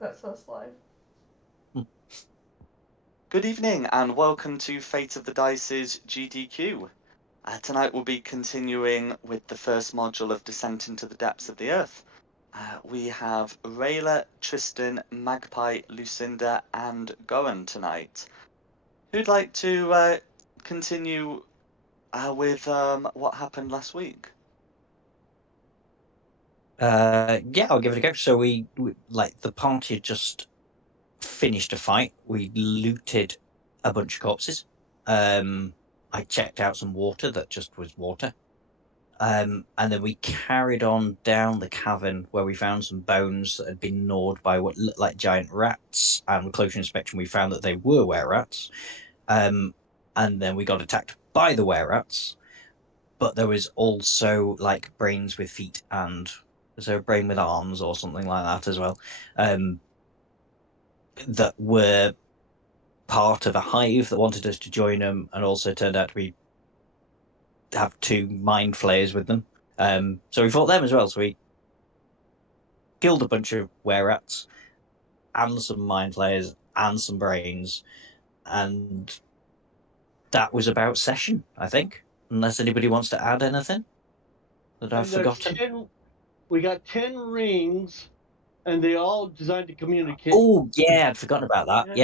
That's us live. Good evening and welcome to Fate of the Dice's GDQ. Tonight we'll be continuing with the first module of Descent into the Depths of the Earth. We have Rayla, Tristan, Magpie, Lucinda and Goran tonight. Who'd like to continue with what happened last week? Yeah, I'll give it a go. So we like the party had just finished a fight. We looted a bunch of corpses. I checked out some water that just was water. And then we carried on down the cavern where we found some bones that had been gnawed by what looked like giant rats. And with closer inspection, we found that they were were-rats. And then we got attacked by the were-rats. But there was also like brains with feet and is there a brain with arms or something like that as well? That were part of a hive that wanted us to join them, and also turned out to be have two mind flayers with them. So we fought them as well. So we killed a bunch of were-rats and some mind flayers and some brains, and that was about session, I think. Unless anybody wants to add anything that I've forgotten. We got 10 rings, and they all designed to communicate. Oh yeah, I'd forgotten about that.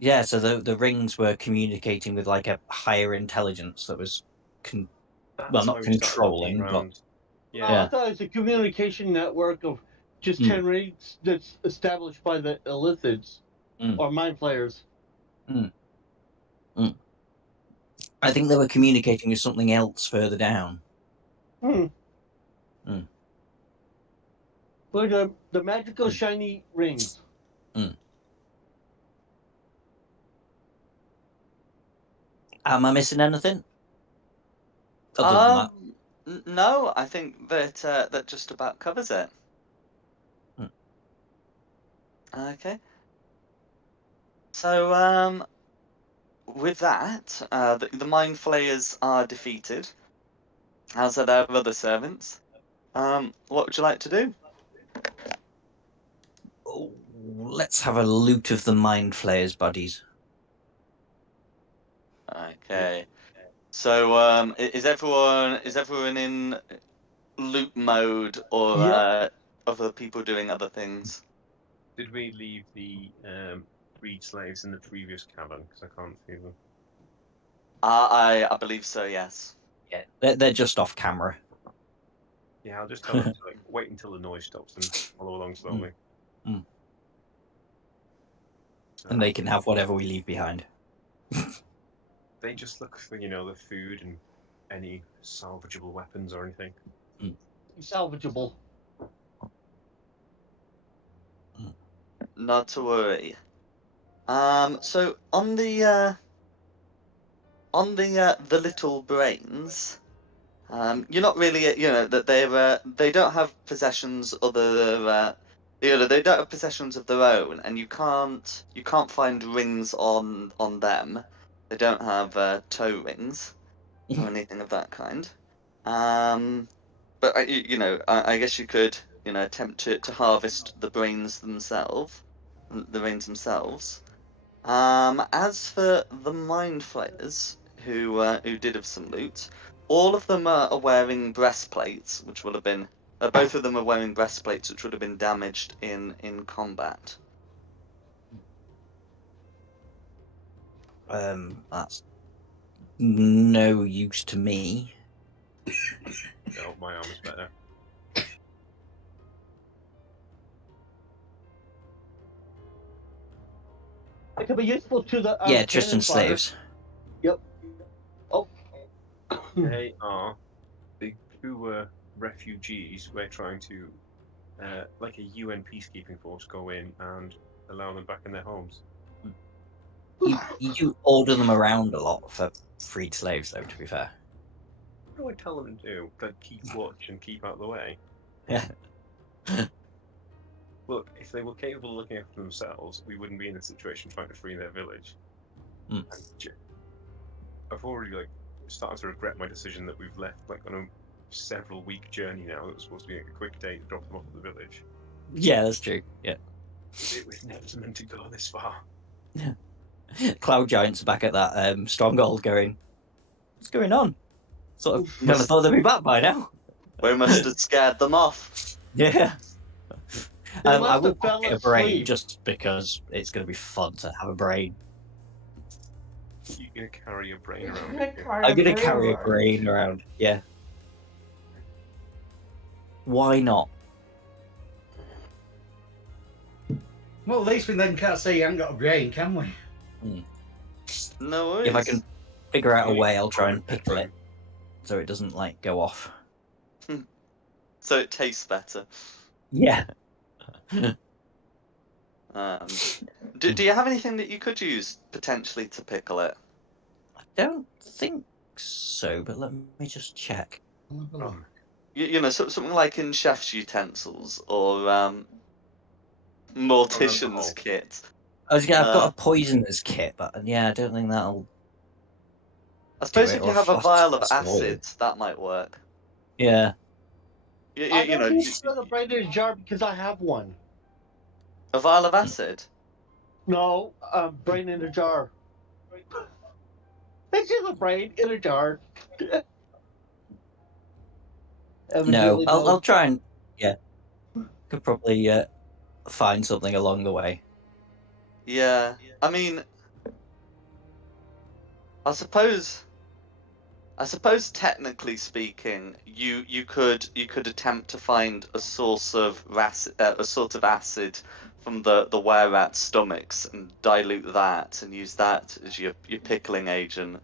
Yeah. So the rings were communicating with like a higher intelligence that was, not controlling, but I thought it was a communication network of just 10 rings that's established by the illithids or mind flayers. I think they were communicating with something else further down. But the magical shiny rings. Am I missing anything? Other than that? No, I think that that just about covers it. Okay. So, with that, the Mind Flayers are defeated, as are their other servants. What would you like to do? Let's have a loot of the Mind Flayers, buddies. Okay. So, is everyone in loot mode, or other people doing other things? Did we leave the freed slaves in the previous cavern? Because I can't see them. I believe so. Yes. Yeah, they're just off camera. Yeah, I'll just tell them to wait until the noise stops and follow along slowly. And they can have whatever we leave behind. They just look for, the food and any salvageable weapons or anything. Salvageable. Not to worry. So on the little brains, you're not really, that they don't have possessions other, they don't have possessions of their own, and you can't find rings on them. They don't have toe rings or anything of that kind. But I guess you could, attempt to harvest the brains themselves, As for the mind flayers who did have some loot, all of them are wearing breastplates, which would have been both of them are wearing breastplates, which would have been damaged in combat. That's no use to me. No, my arm is better. It could be useful to the yeah, Tristan's slaves. Yep. Oh. They are the two refugees. We're trying to, like a UN peacekeeping force, go in and allow them back in their homes. You do order them around a lot for freed slaves, though, to be fair. What do I tell them to do? To keep watch and keep out of the way? Yeah. Look, if they were capable of looking after themselves, we wouldn't be in a situation trying to free their village. I've already started to regret my decision that we've left on a several-week journey now. That was supposed to be a quick day to drop them off at the village. Yeah, that's true. Yeah. It was never meant to go this far. Cloud Giants are back at that stronghold going, what's going on? Sort of kind of Must- thought they'd be back by now. We must have scared them off. Yeah. They I must will have fell pocket a brain asleep. just because it's going to be fun to have a brain. You're gonna carry your brain around. I'm gonna with you. carry I'm a going to brain carry a around. brain around. Yeah. Why not? Well, at least we then can't say you haven't got a brain, can we? No worries. If I can figure out a Only way, I'll try one and pickle it so it doesn't like go off. So it tastes better. Yeah. Do you have anything that you could use potentially to pickle it? I don't think so, but let me just check. I'll have a look. You know, something like in chef's utensils or mortician's alcohol. kit. I've got a poisoner's kit, but yeah, I don't think that'll I do suppose it. if Or you a have a vial of flask of oil. acid, that might work. Yeah. I You know, don't need to put a brain in a jar because I have one. a vial of acid. No, brain in a jar. It's just a brain in a jar. No, Evidently I'll try and could probably find something along the way. Yeah, I mean, I suppose technically speaking, you could attempt to find a source of a sort of acid from the were-rat's stomachs and dilute that and use that as your pickling agent.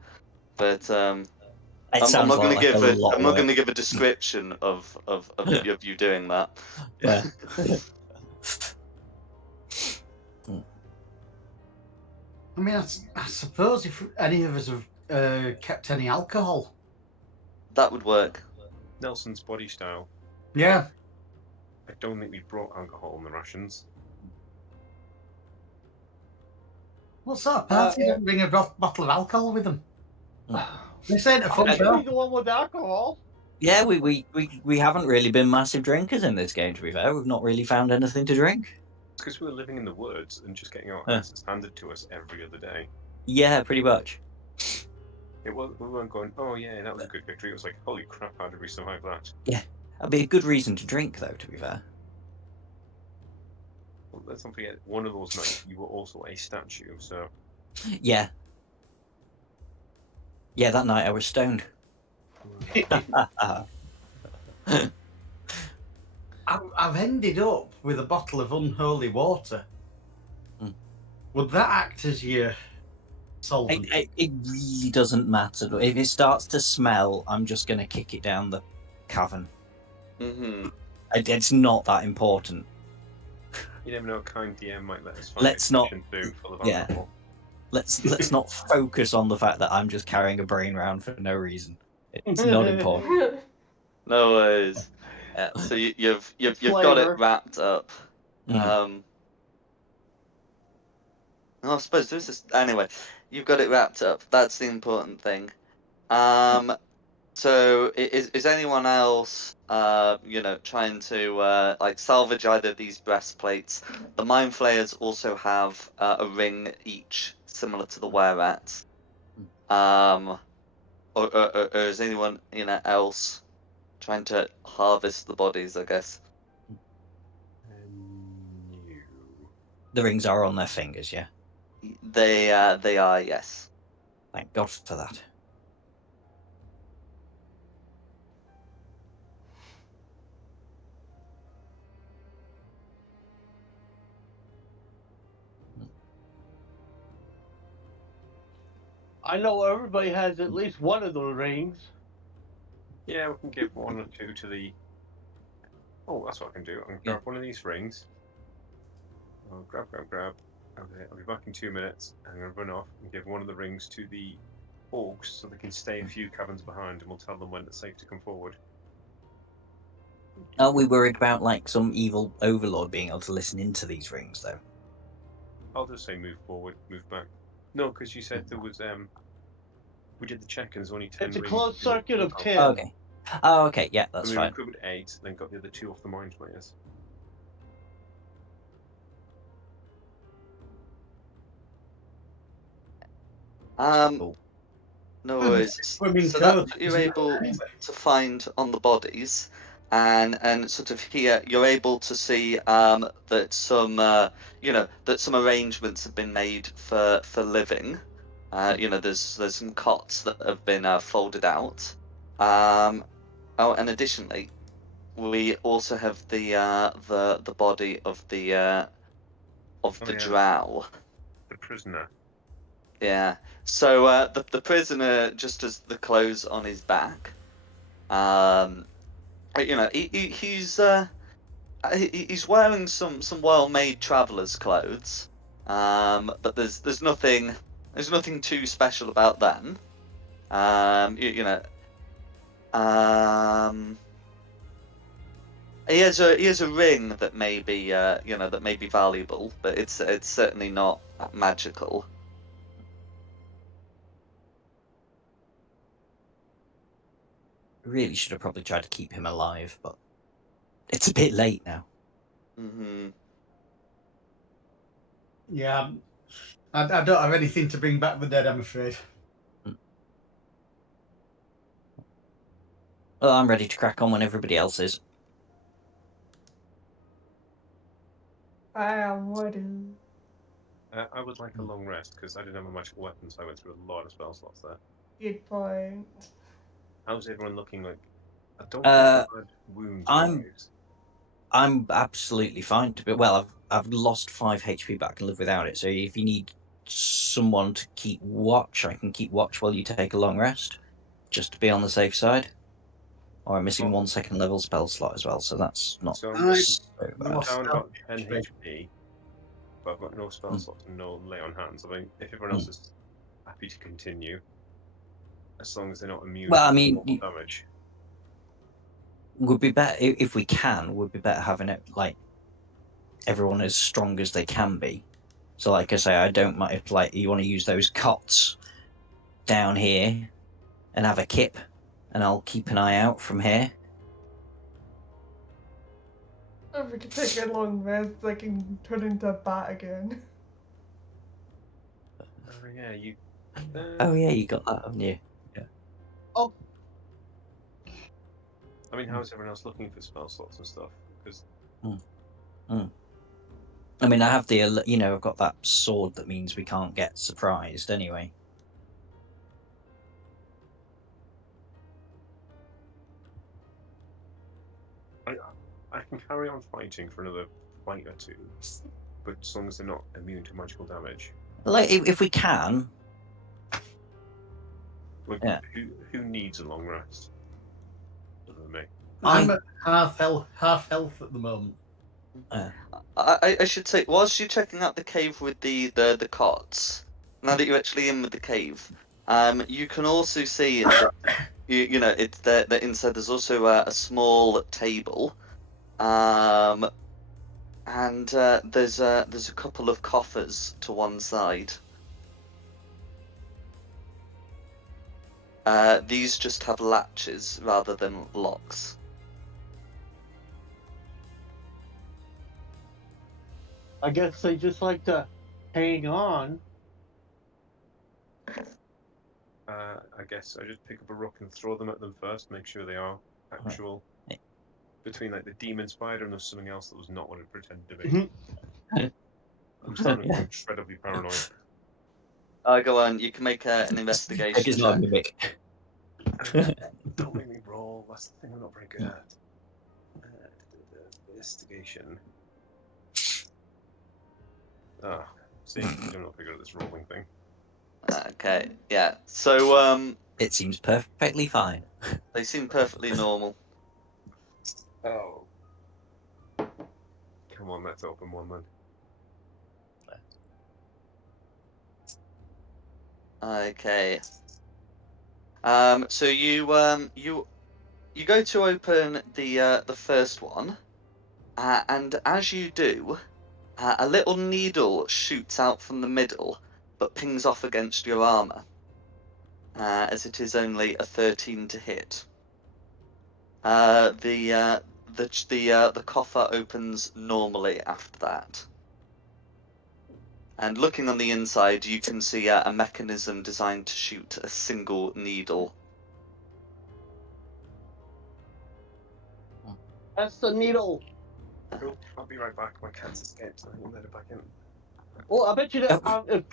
But It I'm sounds not going to like give a lot I'm of not going work. to give a description of you doing that. Yeah. I mean, I suppose if any of us have kept any alcohol. That would work. Nelson's body style. Yeah. I don't think we brought alcohol in the rations. What sort of party didn't bring a bottle of alcohol with them? This ain't a fun I could show. be the one with alcohol. Yeah, we haven't really been massive drinkers in this game, to be fair. We've not really found anything to drink. It's because we were living in the woods and just getting our Huh. asses handed to us every other day. Yeah, pretty much. We weren't going, oh yeah, that was a good victory. It was like, holy crap, how did we survive that? That'd be a good reason to drink, though, to be fair. Well, let's not forget, one of those nights you were also a statue, so... Yeah. Yeah, that night I was stoned. I've ended up with a bottle of unholy water. Mm. Would that act as your solvent? It really doesn't matter. If it starts to smell, I'm just going to kick it down the cavern. Mm-hmm. It's not that important. You never know, a kind DM might let us find Let's a not- kitchen boot full of yeah. alcohol. Let's not focus on the fact that I'm just carrying a brain around for no reason. It's not important. No worries. So you've got it Flavor. wrapped up. Mm. I suppose this is anyway. You've got it wrapped up. That's the important thing. So is anyone else trying to like salvage either of these breastplates? The Mind Flayers also have a ring each, similar to the were-rats. Or is anyone else trying to harvest the bodies? I guess. No. The rings are on their fingers, yeah. They are, yes. Thank God for that. I know everybody has at least one of those rings. Yeah, we can give one or two to the... Oh, that's what I can do. I can grab one of these rings. I'll grab. Okay, I'll be back in 2 minutes. I'm going to run off and give one of the rings to the orcs so they can stay a few caverns behind, and we'll tell them when it's safe to come forward. Are we worried about like some evil overlord being able to listen into these rings, though? I'll just say move forward, move back. No, because you said there was we did the check and there's only 10 It's a rings. closed circuit of 10. Okay. Oh, okay. Yeah, that's I mean, fine. we covered 8, then got the other 2 off the Mind Flayers. Cool. No worries. Swimming So that's toads, what you're isn't it? able to find on the bodies, and sort of here you're able to see that some that some arrangements have been made for living. There's some cots that have been folded out. And additionally, we also have the body of the Oh, yeah, drow. the prisoner. Yeah. So the prisoner just has the clothes on his back. He's he's wearing some well-made traveler's clothes. But there's nothing too special about them. Um, you, you know, um, he has a ring that may be that may be valuable, but it's certainly not magical. Really should have probably tried to keep him alive, but it's a bit late now. Mm-hmm. Yeah, I don't have anything to bring back the dead, I'm afraid. Well, I'm ready to crack on when everybody else is. I am ready. I would like a long rest because I didn't have a magical weapon, so I went through a lot of spell slots there. Good point. How's everyone looking like? I don't think I've had wounds I'm wise. I'm absolutely fine to be. Well, I've lost 5 HP, but I can live without it. So if you need someone to keep watch, I can keep watch while you take a long rest, just to be on the safe side. Or I'm missing 1 second level spell slot as well, so that's not So I'm so I'm bad. down about 10 HP. HP, but I've got no spell slots and no lay on hands. I mean, if everyone else is happy to continue, as long as they're not immune Well, to I mean, normal damage. would be better if we can. Would be better having it like everyone as strong as they can be. So, like I say, I don't mind if like you want to use those cots down here and have a kip, and I'll keep an eye out from here. If we could take a long rest, I can turn into a bat again. Oh yeah, you. Oh yeah, you got that, haven't you? Yeah. Oh, I mean, how's everyone else looking for spell slots and stuff? Because I mean, I have the I've got that sword that means we can't get surprised anyway. I can carry on fighting for another fight or two, but as long as they're not immune to magical damage. Like if we can, Like, yeah. who needs a long rest? Other than me. I'm at half health at the moment. I should say, whilst you're checking out the cave with the cots, now that you're actually in with the cave, you can also see that it's that inside there's also a small table, and there's a couple of coffers to one side. These just have latches rather than locks. I guess they just like to hang on. I guess I just pick up a rock and throw them at them first, make sure they are actual. Right. Between like the demon spider and there's something else that was not what it pretended to be. Mhm. I'm starting to become incredibly paranoid. Go on. You can make an investigation It's not a check. mimic. Don't make me roll. That's the thing I'm not very good at. Investigation. Ah, see, I'm not very good at this rolling thing. Okay, yeah. So It seems perfectly fine. they seem perfectly normal. Oh. Come on, let's open one then. Okay. So you go to open the first one, and as you do, a little needle shoots out from the middle, but pings off against your armor, as it is only a 13 to hit. The coffer opens normally after that. And looking on the inside, you can see a mechanism designed to shoot a single needle. That's the needle. Cool. I'll be right back. My cat's escaped, so I can let it back in. Well, I bet you that if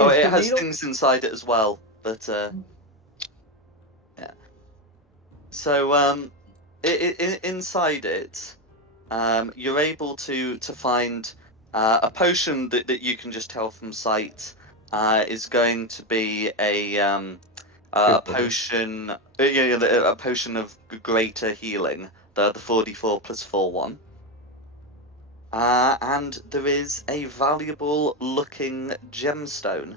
Oh, the it has needle... things inside it as well, but yeah. So inside it, you're able to find a potion that you can just tell from sight is going to be a potion, a potion of greater healing, the 44 plus 4 one. And there is a valuable looking gemstone.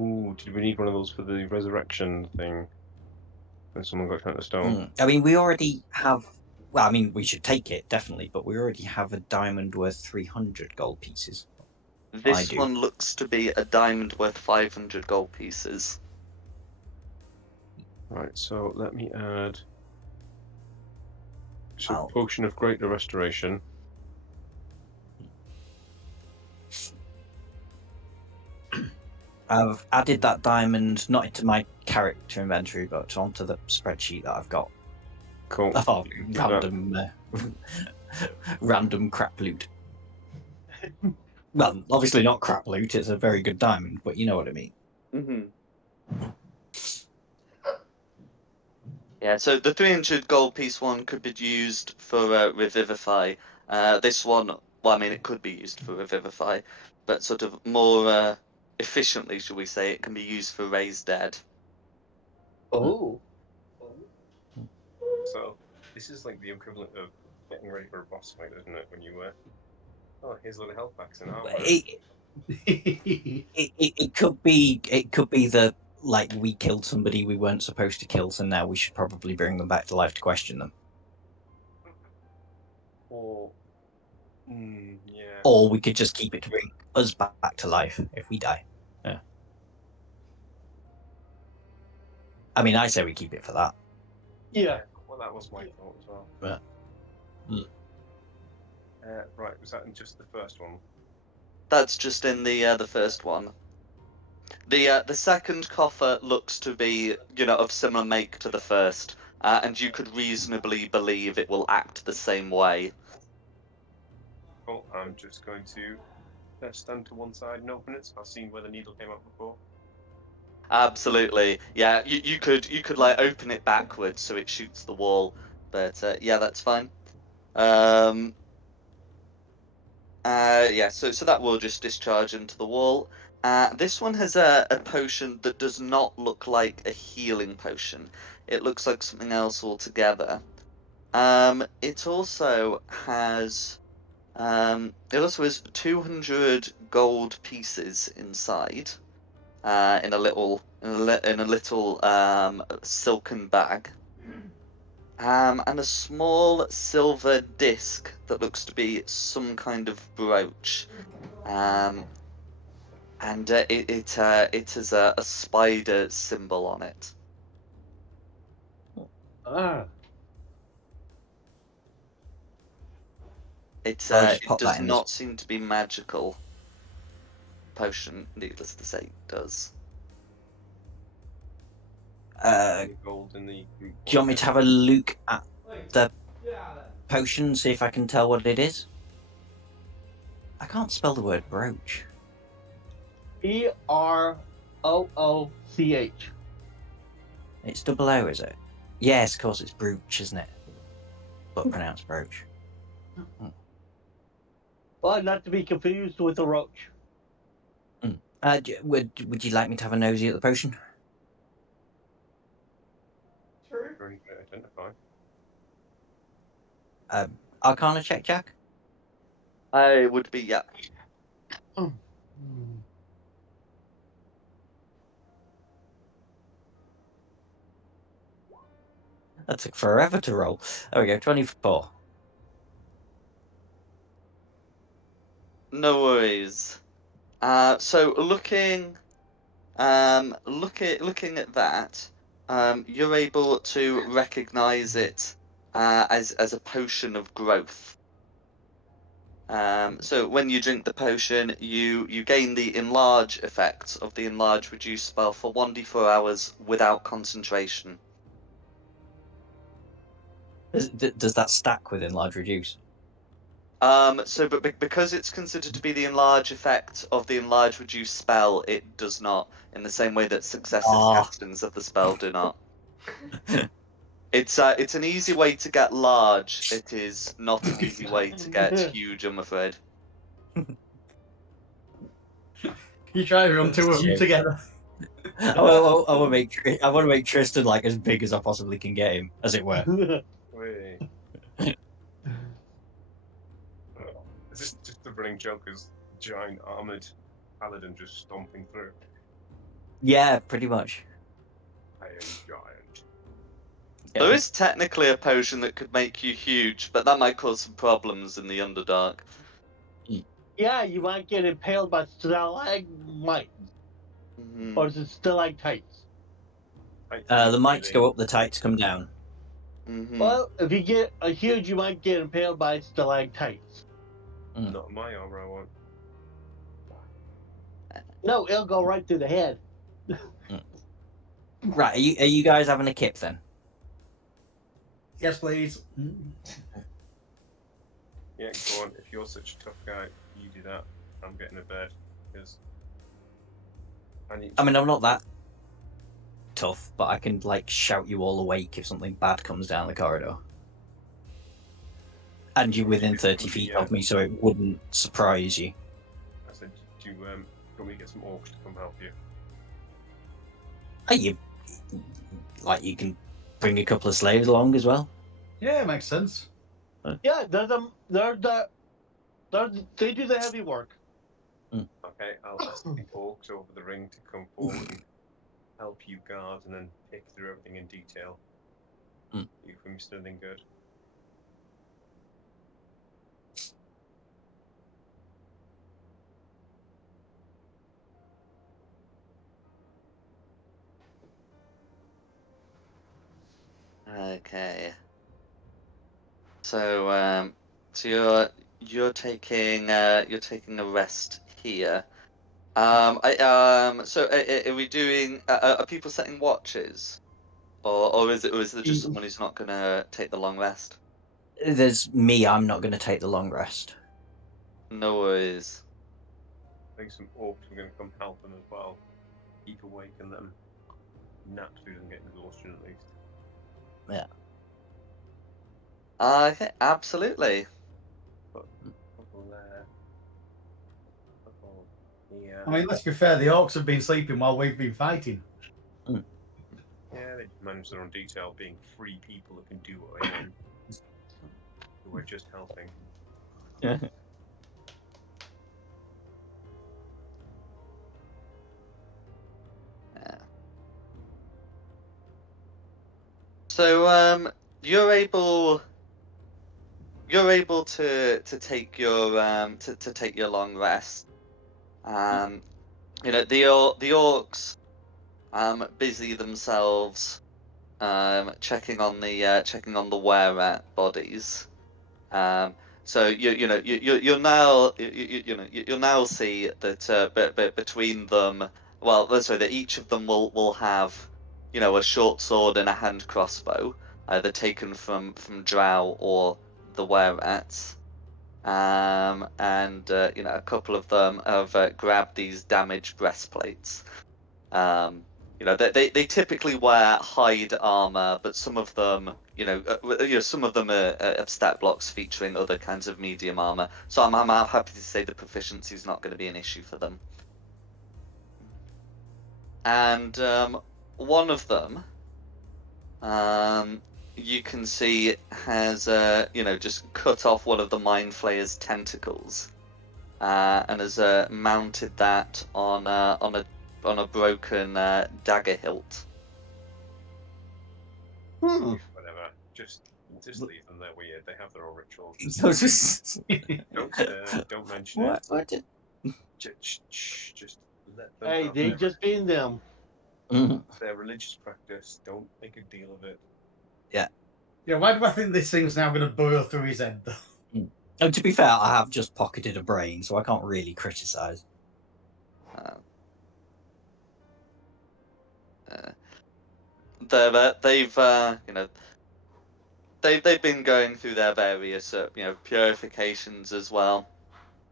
Ooh, did we need one of those for the resurrection thing? When someone got turned to stone. I mean, we already have. Well, I mean, we should take it definitely, but we already have a diamond worth 300 gold pieces. This one looks to be a diamond worth 500 gold pieces. Right, so let me add. So, potion of greater restoration. I've added that diamond not into my character inventory, but onto the spreadsheet that I've got. Cool. Oh, random crap loot. Well, obviously not crap loot. It's a very good diamond, but you know what I mean. Mm-hmm. Yeah, so the 300 gold piece one could be used for Revivify. This one, well, I mean, it could be used for Revivify, but sort of more efficiently, shall we say, it can be used for Raise Dead. Oh. So, this is like the equivalent of getting ready for a boss fight, isn't it? When you oh, here's a little health packs and armor. It could be the like we killed somebody we weren't supposed to kill, so now we should probably bring them back to life to question them. Or yeah. Or we could just keep it to bring us back to life if we die. Yeah. I mean, I say we keep it for that. Yeah. Well, that was my thought as well. Yeah. Right, was that in just the first one? That's just in the first one. The second coffer looks to be, of similar make to the first, and you could reasonably believe it will act the same way. Cool. I'm just going to stand to one side and open it. So I've seen where the needle came out before. Absolutely, yeah. You could like open it backwards so it shoots the wall, but yeah, that's fine. Yeah, so that will just discharge into the wall. This one has a potion that does not look like a healing potion. It looks like something else altogether. It also has 200 gold pieces inside, in a little silken bag. And a small silver disc that looks to be some kind of brooch. And it has a spider symbol on it. It does not seem to be magical potion, needless to say, it does. Gold in the do you want me to have a look at the potion, see if I can tell what it is? I can't spell the word brooch. BROOCH. It's double O, is it? Yes, of course, it's brooch, isn't it? But pronounced brooch. Well, not to be confused with the roach. Would you like me to have a nosy at the potion? Sure. Identify. Arcana check, Jack? I would be, yeah. That took forever to roll. There we go, 24. No worries. So looking at that, you're able to recognize it as a potion of growth. So when you drink the potion, you gain the enlarge effect of the enlarge reduce spell for 1d4 hours without concentration. Does that stack with enlarge reduce? But because it's considered to be the enlarge effect of the enlarge reduce spell, it does not, in the same way that successive castings of the spell do not. It's an easy way to get large. It is not an easy way to get huge, I'm afraid. You try to run two of them Shit. together. I want to make Tristan like as big as I possibly can get him, as it were. Wait. Is it just the running joke as giant armored paladin just stomping through? Yeah, pretty much. I am giant. There is technically a potion that could make you huge, but that might cause some problems in the Underdark. Yeah, you might get impaled by stalagmites. Mhm. Or is it stalactites? The mites go up, the tights come down. Mhm. Well, if you get a huge, you might get impaled by stalactites. Not my armor, I won't. No, it'll go right through the head. Right, are you guys having a kip then? Yes, please. Yeah, go on. If you're such a tough guy, you do that. I'm getting to bed because I need. I mean, I'm not that tough, but I can like shout you all awake if something bad comes down the corridor. And you're within 30 feet of me, so it wouldn't surprise you. I said, do you want me to get some orcs to come help you? Are you like you can bring a couple of slaves along as well? Yeah, makes sense. Yeah, they do the heavy work. Okay, I'll ask the orcs over the ring to come forward and help you guard and then pick through everything in detail. You can still anything good. Okay. So you're taking a rest here. So are we doing? Are people setting watches, or is there just someone who's not gonna take the long rest? There's me. I'm not going to take the long rest. No worries. I think some orcs are going to come help them as well. Keep awake and let them nap so he doesn't get exhaustion at least. Yeah. Okay, absolutely. Yeah. I mean, let's be fair, the orcs have been sleeping while we've been fighting. Yeah, they manage their own detail, being free people that can do what they want. We're just helping. Yeah. So you're able to take your to take your long rest. You know, the orcs busy themselves checking on the were-rat bodies. So you'll now you'll now see that but between them, well, let's say that each of them will have a short sword and a hand crossbow, either taken from drow or the were-rats. And a couple of them have grabbed these damaged breastplates. They typically wear hide armor, but some of them, some of them are stat blocks featuring other kinds of medium armor. So I'm happy to say the proficiency is not going to be an issue for them. And one of them, you can see has just cut off one of the mind flayer's tentacles, and has mounted that on a broken dagger hilt. Whatever. Just leave them. They're weird. They have their own rituals. Don't mention it. What did... Just let them. Hey, they just been them. Their religious practice. Don't make a deal of it. Yeah. Yeah, why do I think this thing's now going to burrow through his head, though? And to be fair, I have just pocketed a brain, so I can't really criticise. They've they've been going through their various purifications as well.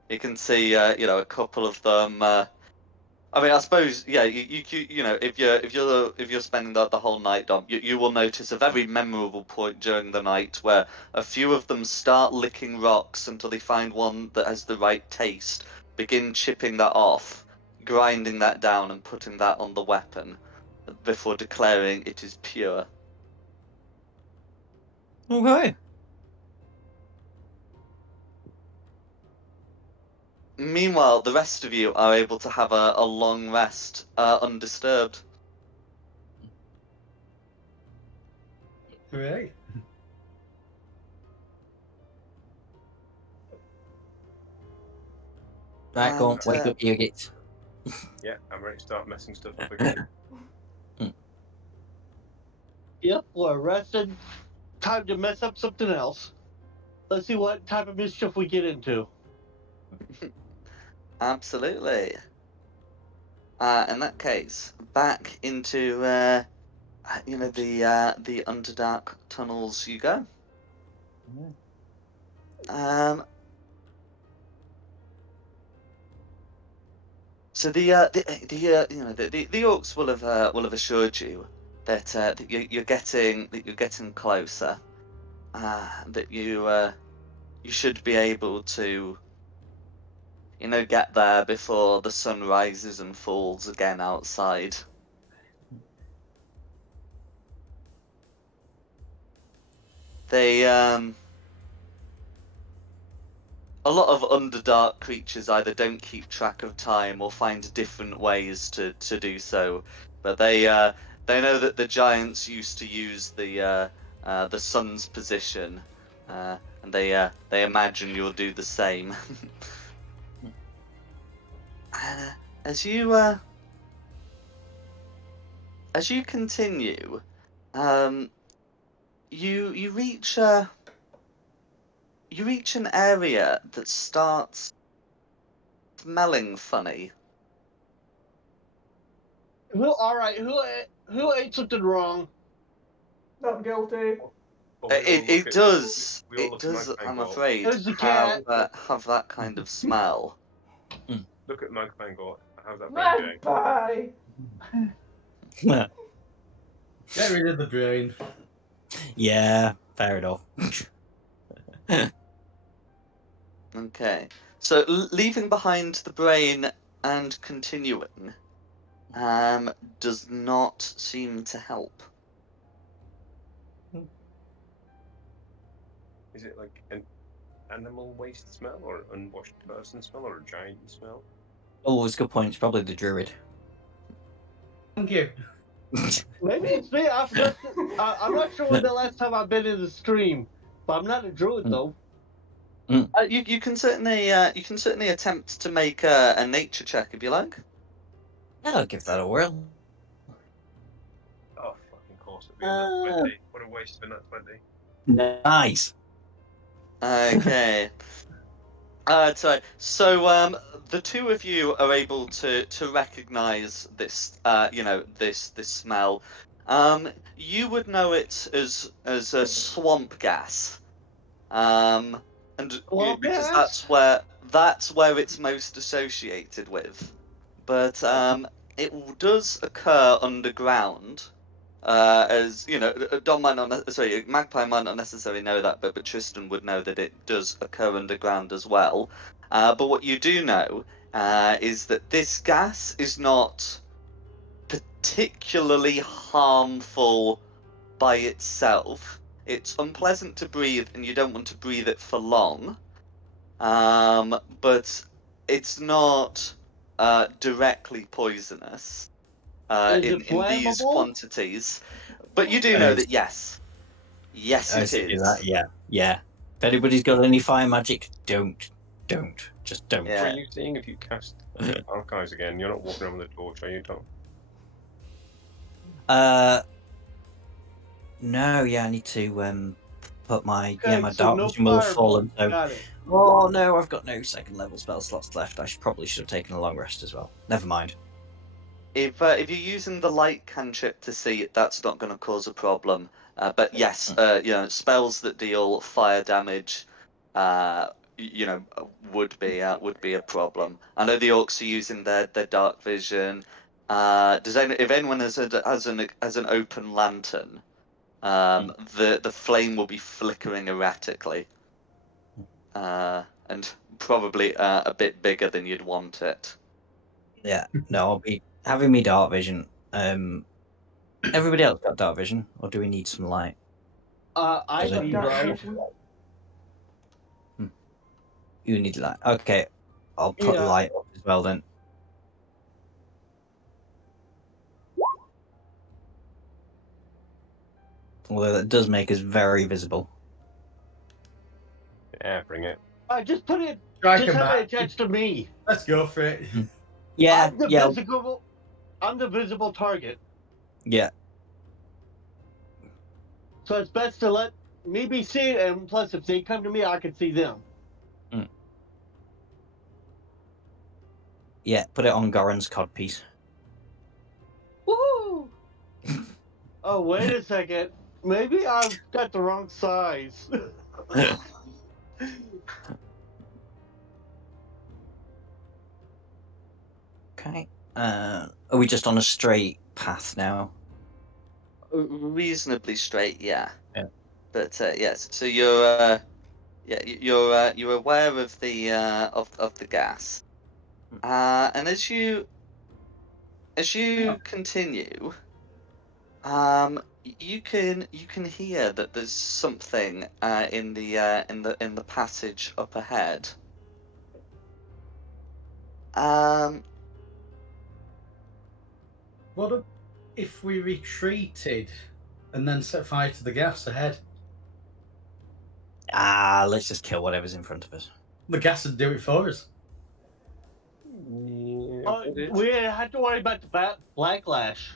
You can see a couple of them. I mean, I suppose if you're spending the whole night, Dom, you will notice a very memorable point during the night where a few of them start licking rocks until they find one that has the right taste, begin chipping that off, grinding that down, and putting that on the weapon before declaring it is pure. Okay. Meanwhile, the rest of you are able to have a long rest undisturbed. Hooray. Right, go on, And, wake up, Yogit. Yeah, I'm ready to start messing stuff up again. Yep, we're rested. Time to mess up something else. Let's see what type of mischief we get into. Absolutely. In that case, back into the Underdark tunnels you go. So the orcs will have assured you that you're getting closer. That you should be able to get there before the sun rises and falls again outside. They a lot of Underdark creatures either don't keep track of time or find different ways to do so, but they know that the giants used to use the sun's position, and they imagine you'll do the same. As you continue, you reach an area that starts smelling funny. Who ate something wrong? Not guilty. It does. we all It look at does. Magpie I'm and go, afraid There's the cat. have that kind of smell. look at Magpie and go, how's that brain doing? Magpie! Get rid of the brain. Yeah, fair enough. Okay, so leaving behind the brain and continuing, does not seem to help. Is it like an animal waste smell, or an unwashed person smell, or a giant smell? Oh, it's a good point. It's probably the druid. Thank you. Maybe it's me. I'm not sure when the last time I've been in the stream, but I'm not a druid though. You can certainly attempt to make a nature check if you like. I'll give that a whirl. Oh, fucking course it'd be a nat 20. What a waste of a nat 20. Nice. Okay. So the two of you are able to recognize this this smell. You would know it as a swamp gas. And Swamp because gas? that's where it's most associated with. But it does occur underground. As you know, Dom might not. Sorry, Magpie might not necessarily know that, but Tristan would know that it does occur underground as well. But what you do know is that this gas is not particularly harmful by itself. It's unpleasant to breathe, and you don't want to breathe it for long. But it's not directly poisonous. Is In it these flammable? quantities, but you do know that yes, it is. Yeah. If anybody's got any fire magic, just don't. Yeah. What are you seeing if you cast archives again? You're not walking around with a torch, are you, Tom? No, yeah, I need to put my Okay, my so dark no vision will have fireball. fallen. So Got it. Oh no, I've got no second level spell slots left. I probably should have taken a long rest as well. Never mind. If you're using the light cantrip to see, that's not going to cause a problem. But yes, spells that deal fire damage, would be a problem. I know the orcs are using their dark vision. If anyone has an open lantern, the flame will be flickering erratically, and probably a bit bigger than you'd want it. Yeah, no, I'll be having me dark vision. Everybody else got dark vision, or do we need some light? I Does it- need Dark light. vision. You need light. Okay, I'll put Yeah. light up as well then. Although that does make us very visible. Yeah, bring it. Just put it. Strike Just a have it match. attached to me. Let's go for it. Yeah, I'm the visible target. yeah. So it's best to let me be seen, and plus, if they come to me, I can see them. Yeah, put it on Goran's codpiece. Woohoo! Oh, wait a second. Maybe I've got the wrong size. Okay. Are we just on a straight path now? Reasonably straight, yeah. Yeah. But yes, so you're aware of the of the gas, and as you continue, you can hear that there's something in the passage up ahead. What if we retreated and then set fire to the gas ahead? Let's just kill whatever's in front of us. The gas would do it for us. Yeah, We didn't have to worry about the backlash.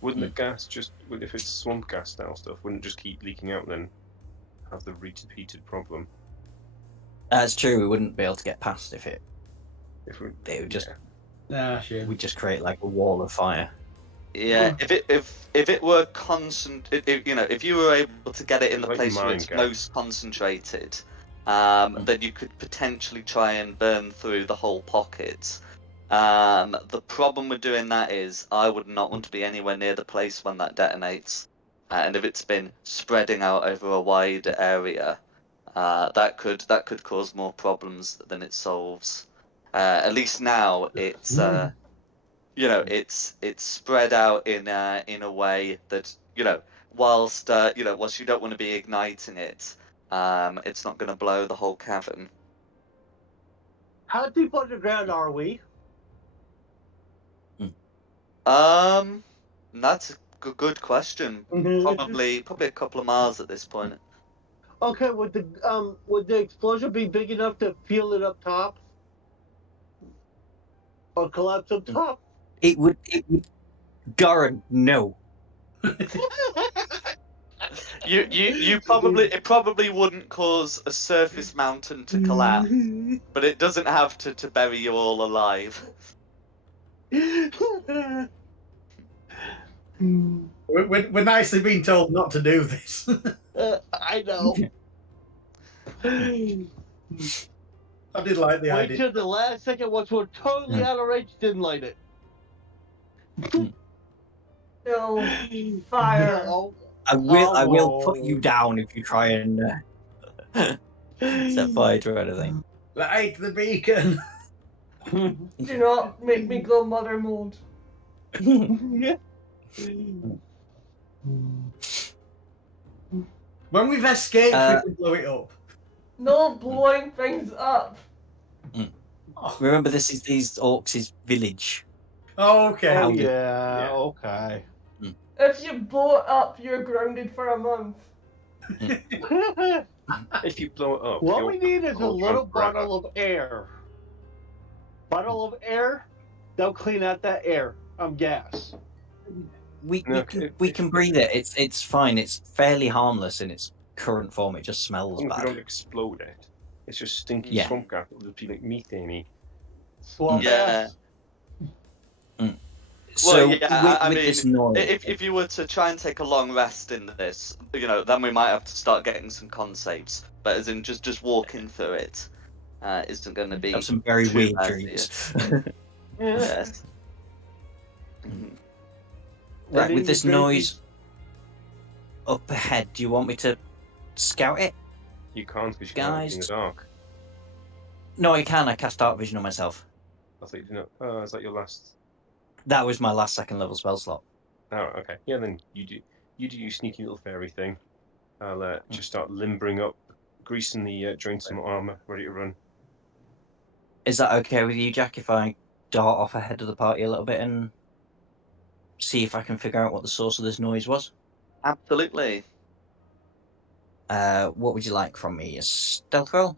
wouldn't the gas just, if it's swamp gas style stuff, wouldn't it just keep leaking out and then have the repeated problem? That's true. We wouldn't be able to get past if it. They would just. Sure. We just create like a wall of fire. Yeah, if it were if you were able to get it in the Like place where mine it's gas. most concentrated, then you could potentially try and burn through the whole pocket. The problem with doing that is I would not want to be anywhere near the place when that detonates, and if it's been spreading out over a wide area, that could cause more problems than it solves. At least now it's it's spread out in a way that whilst whilst you don't want to be igniting it, it's not going to blow the whole cavern. How deep underground are we? That's a good question. Probably a couple of miles at this point. Okay, would the explosion be big enough to feel it up top? Or collapse up top? It would. Goran, no. It probably wouldn't cause a surface mountain to collapse, but it doesn't have to bury you all alive. We're nicely being told not to do this. I know. I did like the Wait idea. till the last second once we're totally out of range, didn't light it. No fire. I will put you down if you try and set fire to anything. Light the beacon. Do not make me go mother mode. When we've escaped, we can blow it up. No blowing things up. Remember, this is these orcs' village. Oh, okay. Oh, Yeah. yeah, okay. If you blow it up, you're grounded for a month. If you blow it up, What we need is a whole little trunk forever. bottle of air. Bottle of air, they'll clean out that air. Gas. We No, can breathe it. It's fine. It's fairly harmless in its current form. It just As smells long as we bad. don't explode it. It's just stinky Yeah. swamp gas. It'll just be like methane-y. Swamp Yeah. ass. So I with mean, this noise, if you were to try and take a long rest in this, then we might have to start getting some con saves. But as in just walking through it, isn't going to be have some very too weird bad for you. dreams. Yes. Mhm. Right, with Ending this your dreams. noise up ahead, do you want me to scout it? You can't because you can't see in the Guys? dark. No, I can. I cast Dark Vision on myself. I thought you didn't. Oh, is that your last? That was my last second level spell slot. Oh, okay. Yeah, then you do your sneaky little fairy thing. I'll just start limbering up, greasing the joints of my armor, ready to run. Is that okay with you, Jack, if I dart off ahead of the party a little bit and see if I can figure out what the source of this noise was? Absolutely. What would you like from me? A stealth roll?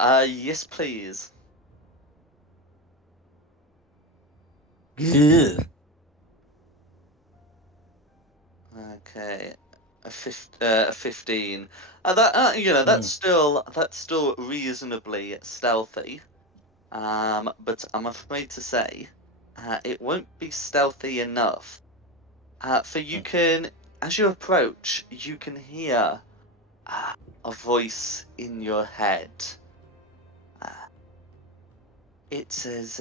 Yes, please. Ugh. Okay. A 15. That that's still reasonably stealthy. But I'm afraid to say, it won't be stealthy enough. For you can, as you approach, you can hear a voice in your head. It says,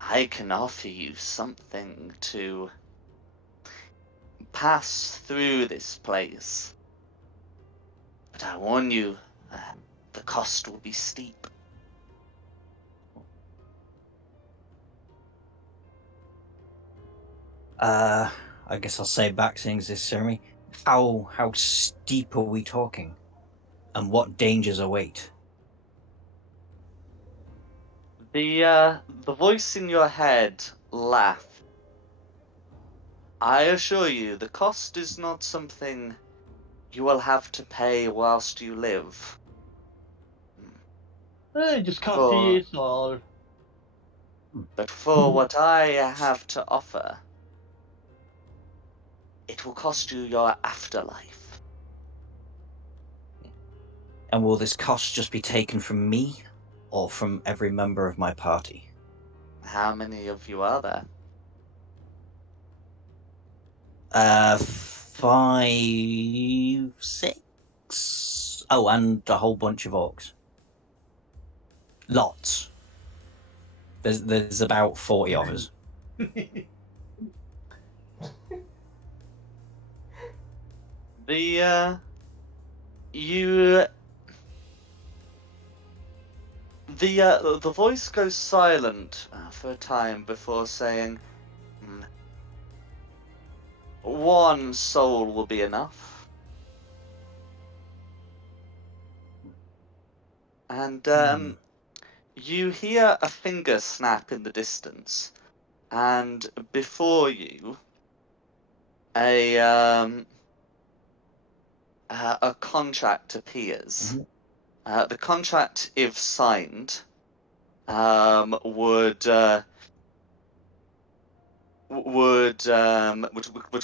I can offer you something to pass through this place. But I warn you, the cost will be steep. I guess I'll say back things this ceremony. How steep are we talking? And what dangers await? The voice in your head laughed. I assure you, the cost is not something you will have to pay whilst you live. Just cut For- to all. But for what I have to offer, it will cost you your afterlife. And will this cost just be taken from me or from every member of my party? How many of you are there? 5, 6. Oh, and a whole bunch of orcs. Lots. There's about 40 of us. The voice goes silent for a time before saying, one soul will be enough. And you hear a finger snap in the distance, and before you, a contract appears. The contract, if signed, would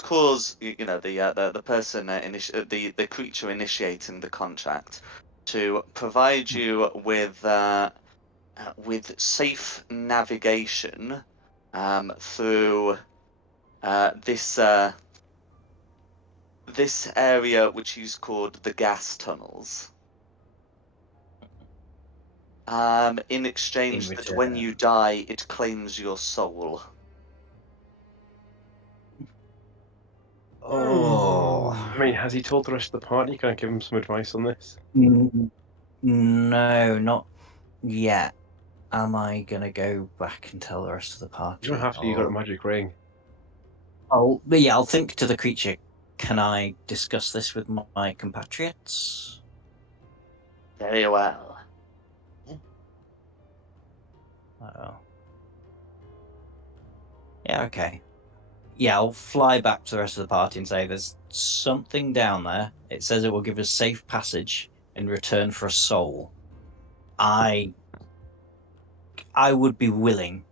cause the person the creature initiating the contract to provide you with safe navigation through this area, which is called the gas tunnels. In exchange that when you die, it claims your soul. Oh. I mean, has he told the rest of the party? Can I give him some advice on this? No, not yet. Am I gonna go back and tell the rest of the party? You don't have to. You got a magic ring. But yeah, I'll think to the creature. Can I discuss this with my compatriots? Very well. Oh. Yeah, okay. Yeah, I'll fly back to the rest of the party and say there's something down there. It says it will give us safe passage in return for a soul. I would be willing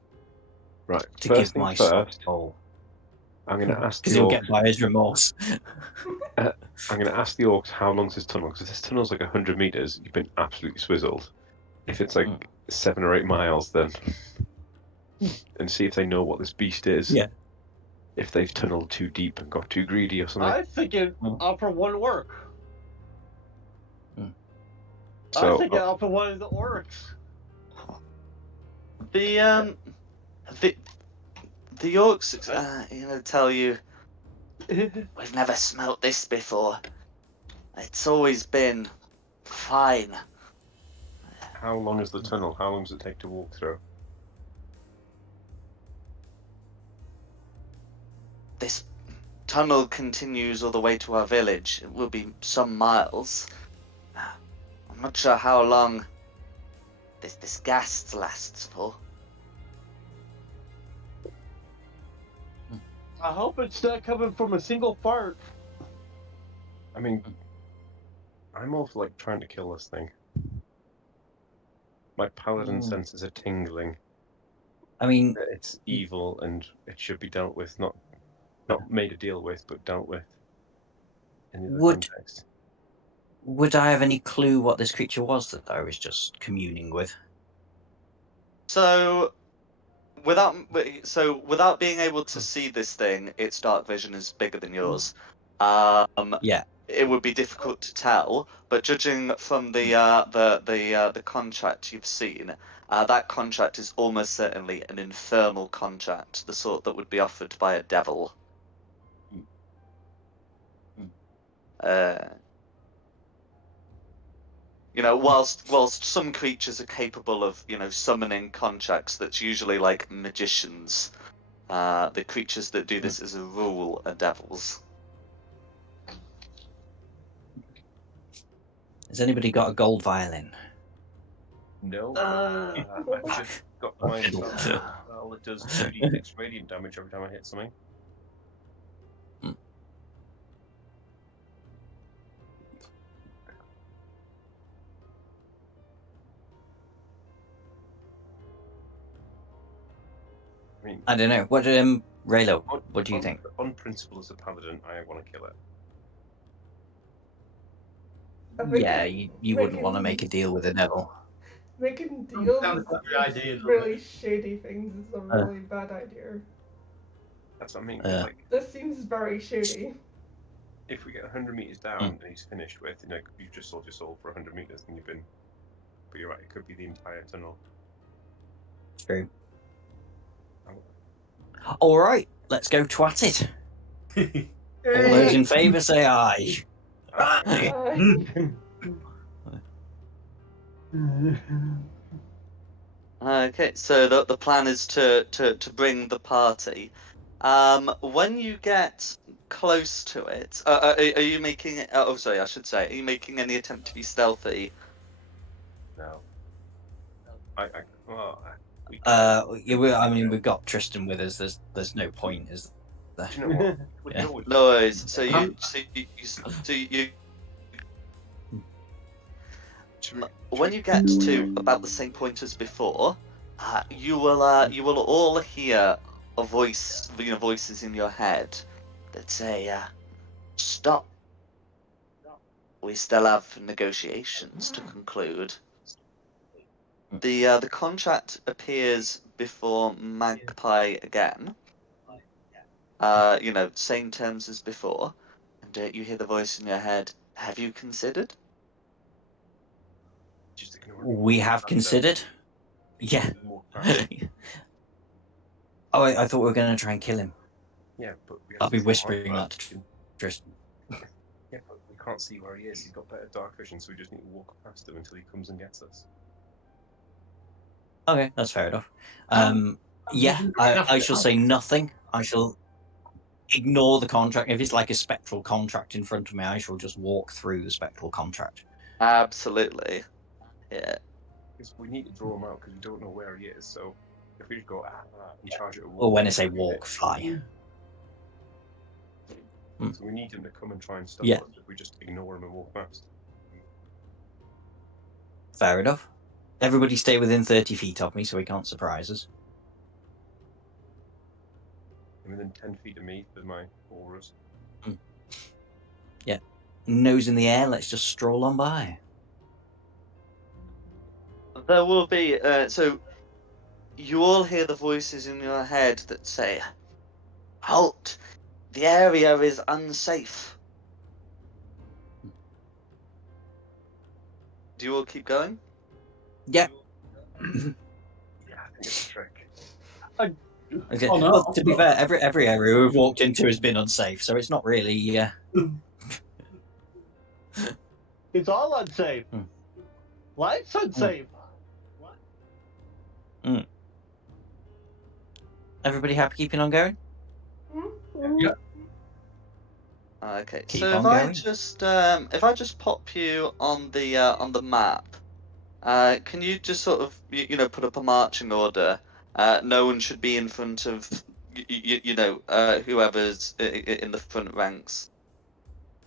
Right. to First give things my first. soul. I'm going to ask the Because he'll orcs. get buyer's remorse. I'm going to ask the orcs how long's this tunnel, because this tunnel's like 100 meters. You've been absolutely swizzled. If it's like 7 or 8 miles, then and see if they know what this beast is. Yeah. If they've tunneled too deep and got too greedy or something. I think it offer one orc. So, I think it offer one of the orcs. The orcs, tell you we've never smelt this before. It's always been fine. how long is the tunnel? How long does it take to walk through? This tunnel continues all the way to our village. It will be some miles. I'm not sure how long this gas lasts for. I hope it's not coming from a single fart. I mean, I'm all for like trying to kill this thing. My paladin senses are tingling. I mean, it's evil and it should be dealt with, not made a deal with, but dealt with in the other context. Would I have any clue what this creature was that I was just communing with? So, without being able to see this thing, its dark vision is bigger than yours. Yeah. It would be difficult to tell, but judging from the contract you've seen, that contract is almost certainly an infernal contract, the sort that would be offered by a devil. Whilst some creatures are capable of, summoning contracts, that's usually like magicians. The creatures that do this as a rule are devils. Has anybody got a gold violin? No, I've just got myself a spell that does 2d6 radiant damage every time I hit something. I don't know. What, Raylo, what do you think? On principle, as a paladin, I want to kill it. Yeah, you wouldn't want to make a deal with the devil. Making deals Sounds like a good idea, with doesn't really it? shady things is a really bad idea. That's what I mean. Like, this seems very shady. if we get 100 meters down and he's finished with, you've just sold your soul for 100 meters and you've been. But you're right, it could be the entire tunnel. True. All right, let's go twat it. All those in favour say aye. Okay, so the plan is to bring the party. When you get close to it, are you making? Oh, sorry, I should say, are you making any attempt to be stealthy? No. I mean, we've got Tristan with us. There's no point, is there? Do you know what? Yeah. No worries. So when you get to about the same point as before, you will all hear a voice, voices in your head that say, "Stop. We still have negotiations to conclude." The contract appears before Magpie again. Same terms as before, and you hear the voice in your head. Have you considered? We have considered. Yeah. Oh, I thought we were going to try and kill him. Yeah, but I'll be whispering that to Tristan. Yeah, but we can't see where he is. He's got better dark vision, so we just need to walk past him until he comes and gets us. Okay, that's fair enough. I shall say nothing. I shall ignore the contract. If it's like a spectral contract in front of me, I shall just walk through the spectral contract. Absolutely. Yeah. Because we need to draw him out because we don't know where he is. So if we just go and charge it, or when I say walk, fly. So we need him to come and try and stop us. If we just ignore him and walk past. Fair enough. Everybody stay within 30 feet of me so he can't surprise us. within 10 feet of me with my auras. Yeah. Nose in the air, let's just stroll on by. There will be, so you all hear the voices in your head that say, "Halt! The area is unsafe." Do you all keep going? Yeah. Yeah, I think it's a trick. Okay. Oh, no. Well, to be fair, every area we've walked into has been unsafe, so it's not really. It's all unsafe. Life's unsafe. Everybody happy keeping on going? Yeah. Okay, Keep so on going. if I just pop you on the map, can you just sort of put up a marching order? No one should be in front of whoever's in the front ranks.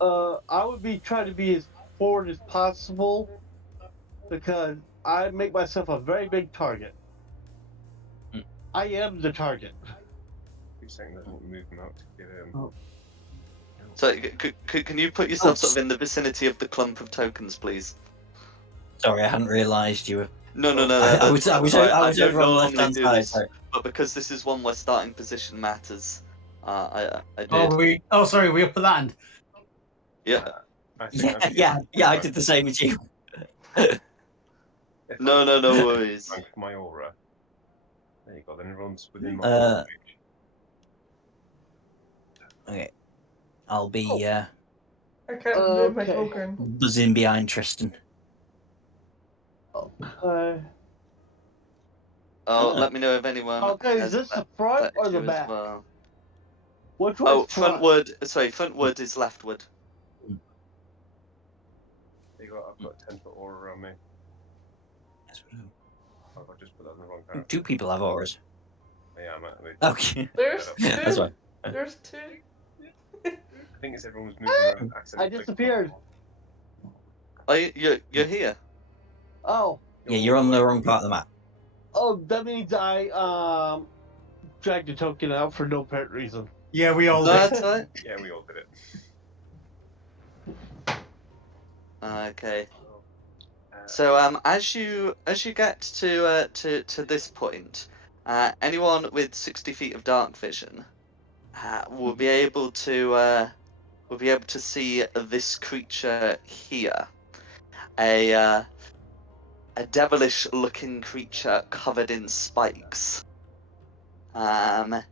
I would be trying to be as forward as possible because I make myself a very big target. I am the target. You're saying that we'll move them out to get him. Oh. So can you put yourself sort of in the vicinity of the clump of tokens, please? Sorry, I hadn't realised you were. No. I was that's right. I over don't on the left normally hand do side. this, Sorry. but because this is one where starting position matters, I did. Sorry, we up at that end. Yeah. I think Yeah. I did the same as you. No worries. Rank my aura. There you go. Then everyone's within my range. Okay, I'll be I can't move my Okay. token. buzzing behind Tristan. Okay. Oh, let me know if anyone Okay, has is this the front that or the issue as back? well. Which way Oh, is front? frontward is leftward. There you go. I've got a 10-foot aura around me. Oh, I've just put that in the wrong character. Two people have auras. Yeah, I'm actually. Okay. There's That's two. right. There's two. I think it's everyone was moving around. I disappeared. Oh, you're here. Oh. Yeah, you're on the wrong part of the map. Oh, that means I dragged the token out for no apparent reason. Yeah, we all did. That's right. Yeah, we all did it. Okay. So as you get to this point, anyone with 60 feet of dark vision will be able to see this creature here, a devilish-looking creature covered in spikes, and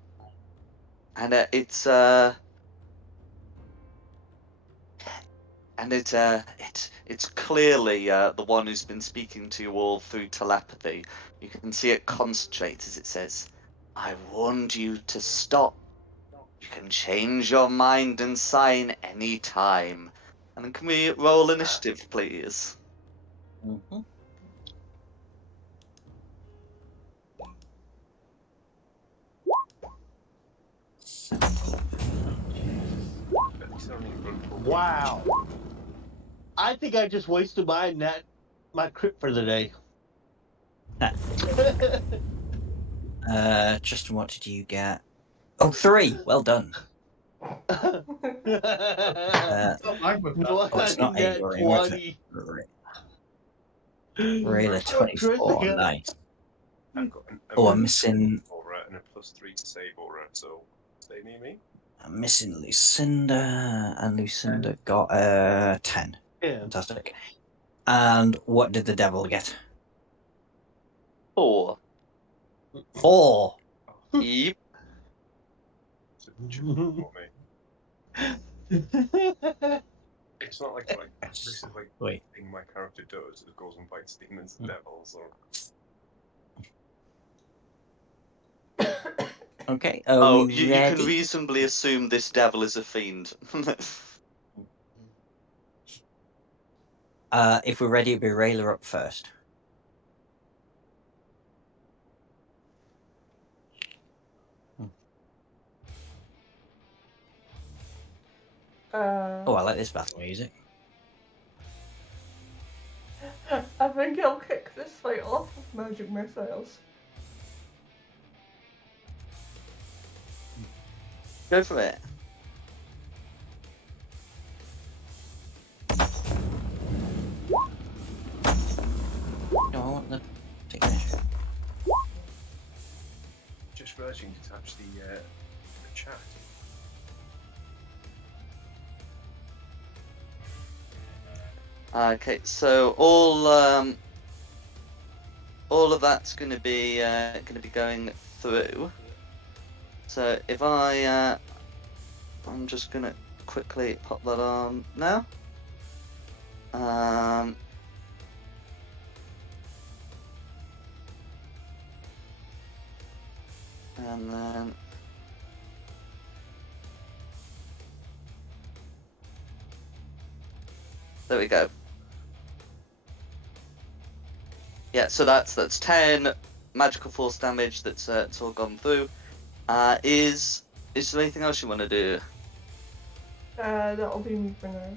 it's clearly the one who's been speaking to you all through telepathy. You can see it concentrate as it says, "I warned you to stop. You can change your mind and sign any time." And then can we roll initiative, please? Mm-hmm. Wow. I think I just wasted my crit for the day. Tristan, what did you get? Oh, 3. Well done. No, It's not 8 or anything, is it? 20. Really, 24. Nice. I've got I'm missing. Aura and a +3 to save aura, so stay near me. I'm missing Lucinda, and Lucinda got 10. Yeah. Fantastic. And what did the devil get? 4. 4. Yep. It's not like this is like Wait. thing my character does. It goes and fights demons and devils. Or Okay. You can reasonably assume this devil is a fiend. If we're ready, it'll be Rayla up first. I like this battle music. I think I'll kick this fight off with magic missiles. Go for it. No, I want the take measure. Just realised you can detach the chat. Okay, so all of that's going to be going through. So if I'm just going to quickly pop that on now. And then there we go. Yeah, so that's 10 magical force damage that's it's all gone through. Is there anything else you want to do? That'll be me for now.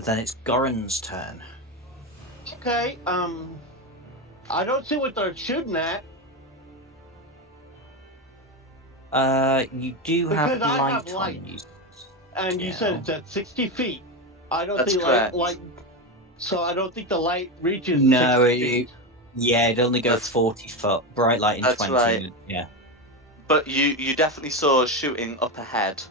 Then it's Goran's turn. Okay, I don't see what they're shooting at. You do have Because I light have light. on you. And you said Yeah. it's at 60 feet. I don't That's think correct. so I don't think the light reaches No, 60 feet. yeah, it'd only go That's- 40 foot. Bright light in that's 20. right. Yeah. But you definitely saw shooting up ahead.